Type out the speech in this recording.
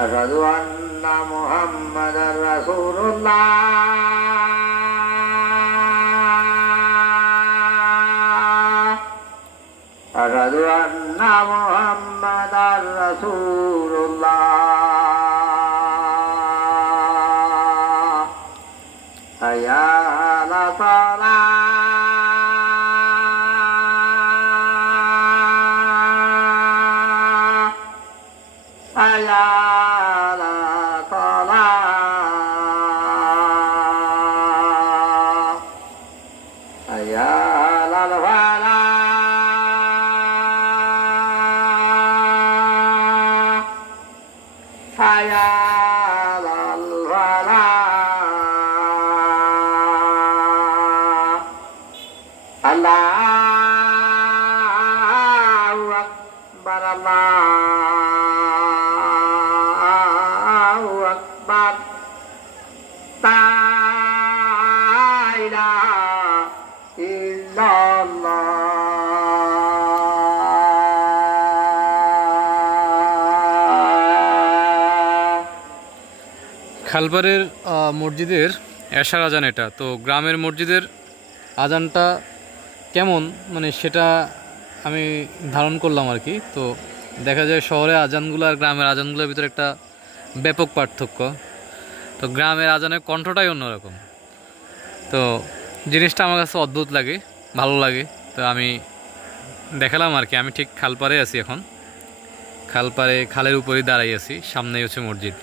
Asyhadu anna Muhammadar Rasulullah. Asyhadu anna Muhammadar Rasulullah. Hayya 'alas shalah. Hayya 'alas shalah. Hayya 'alal falah. Hayya 'alal falah. Allahu akbar, Allahu akbar. La ilaha illallah. খালপাড়ের মসজিদের এশার আজান এটা। তো গ্রামের মসজিদের আজানটা কেমন মানে সেটা আমি ধারণ করলাম আর কি। তো দেখা যায় শহরে আজানগুলো আর গ্রামের আজানগুলোর ভিতরে একটা ব্যাপক পার্থক্য। তো গ্রামের আজানের কণ্ঠটাই অন্যরকম। তো জিনিসটা আমার কাছে অদ্ভুত লাগে, ভালো লাগে। তো আমি দেখালাম আর কি। আমি ঠিক খালপাড়ে আছি এখন, খালের উপরেই দাঁড়াই আছি, সামনেই হচ্ছে মসজিদ।